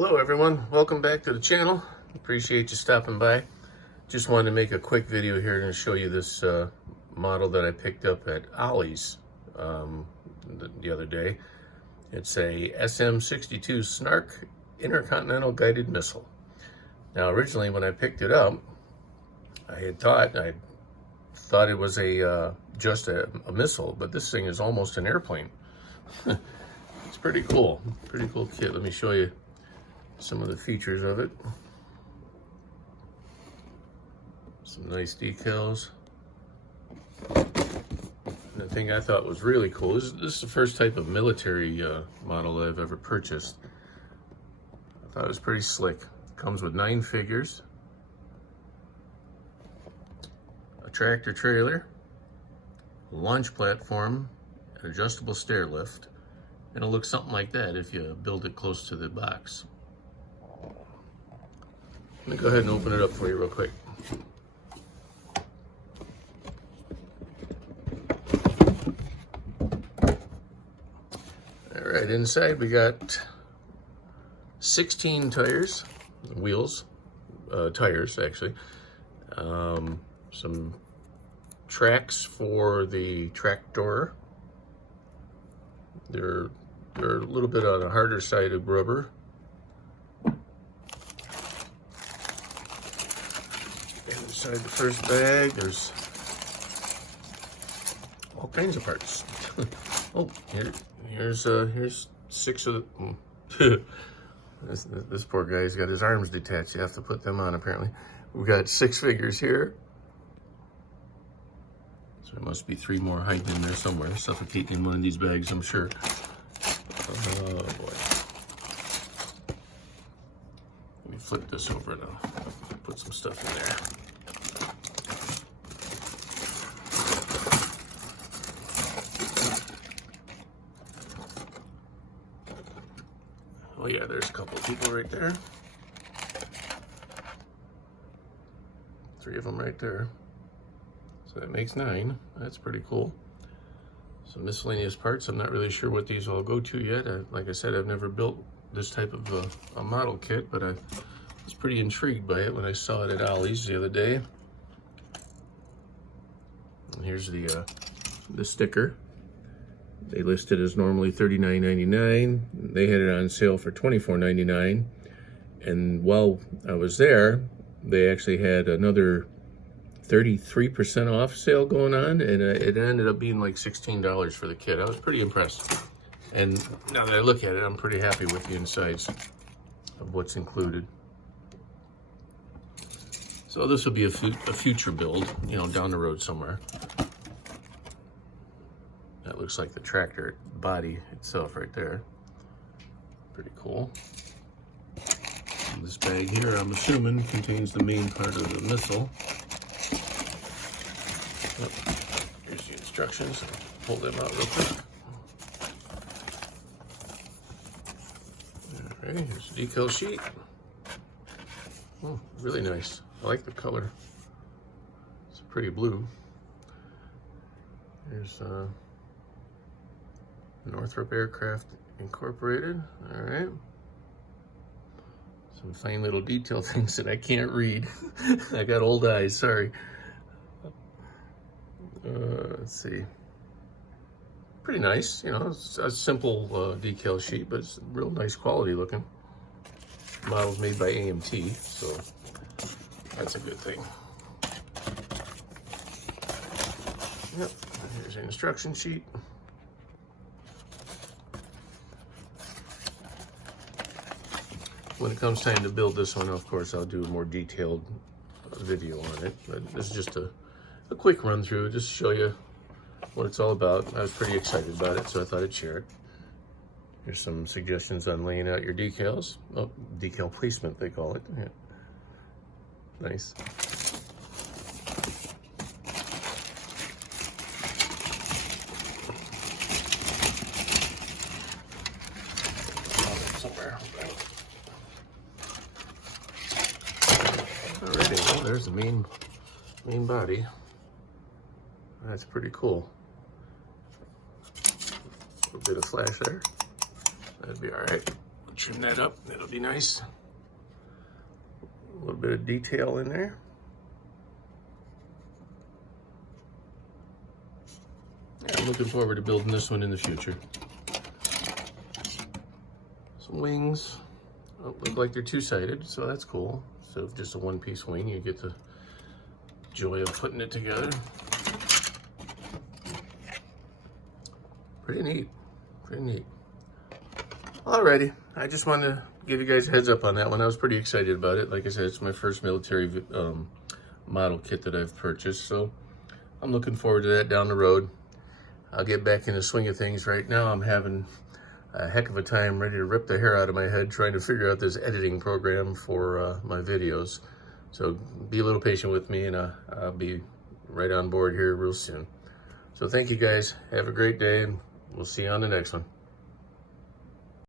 Hello everyone, welcome back to the channel. Appreciate you stopping by. Just wanted to make a quick video here and show you this model that I picked up at Ollie's the other day. It's a SM-62 Snark Intercontinental Guided Missile. Now originally when I picked it up, I thought it was just a missile, but this thing is almost an airplane. It's pretty cool kit. Let me show you some of the features of it. Some nice decals. And the thing I thought was really cool, this is the first type of military model that I've ever purchased. I thought it was pretty slick. It comes with 9 figures, a tractor trailer, a launch platform, an adjustable stair lift, and it'll look something like that if you build it close to the box. Let me go ahead and open it up for you real quick. All right, inside we got 16 tires, wheels, tires actually. Some tracks for the tractor. They're a little bit on the harder side of rubber. Inside the first bag, there's all kinds of parts. Oh, here's 6 of the. This poor guy's got his arms detached. You have to put them on apparently. We've got 6 figures here. So there must be 3 more hiding in there somewhere, suffocating in one of these bags, I'm sure. Oh boy. Let me flip this over now. Put some stuff in there. Oh yeah, there's a couple of people right there. 3 of them right there. So that makes 9. That's pretty cool. Some miscellaneous parts. I'm not really sure what these all go to yet. Like I said, I've never built this type of a model kit, but I was pretty intrigued by it when I saw it at Ollie's the other day. And here's the sticker. They list it as normally $39.99. They had it on sale for $24.99. And while I was there, they actually had another 33% off sale going on, and it ended up being like $16 for the kit. I was pretty impressed. And now that I look at it, I'm pretty happy with the insides of what's included. So this will be a future build, you know, down the road somewhere. That looks like the tractor body itself right there. Pretty cool. And this bag here, I'm assuming, contains the main part of the missile. Oh, here's the instructions. Pull them out real quick. All right, here's the decal sheet. Oh, really nice. I like the color. It's a pretty blue. Here's Northrop Aircraft Incorporated. All right. Some fine little detail things that I can't read. I got old eyes, sorry. Let's see. Pretty nice, you know, it's a simple decal sheet, but it's real nice quality looking. Model's made by AMT, so that's a good thing. Yep, here's an instruction sheet. When it comes time to build this one, of course, I'll do a more detailed video on it, but this is just a quick run through, just to show you what it's all about. I was pretty excited about it, so I thought I'd share it. Here's some suggestions on laying out your decals. Oh, decal placement, they call it. Yeah. Nice. Somewhere. Alrighty, well, there's the main body. That's pretty cool. A little bit of flash there. That'd be all right. Trim that up, that'll be nice. A little bit of detail in there. Yeah, I'm looking forward to building this one in the future. Some wings. Oh, look like they're two-sided, so that's cool. So just a one-piece wing, you get the joy of putting it together. Pretty neat, pretty neat. Alrighty, I just wanted to give you guys a heads up on that one. I was pretty excited about it. Like I said, it's my first military model kit that I've purchased, so I'm looking forward to that down the road. I'll get back in the swing of things. Right now I'm having a heck of a time ready to rip the hair out of my head trying to figure out this editing program for my videos. So be a little patient with me, and I'll be right on board here real soon. So thank you guys. Have a great day, and we'll see you on the next one.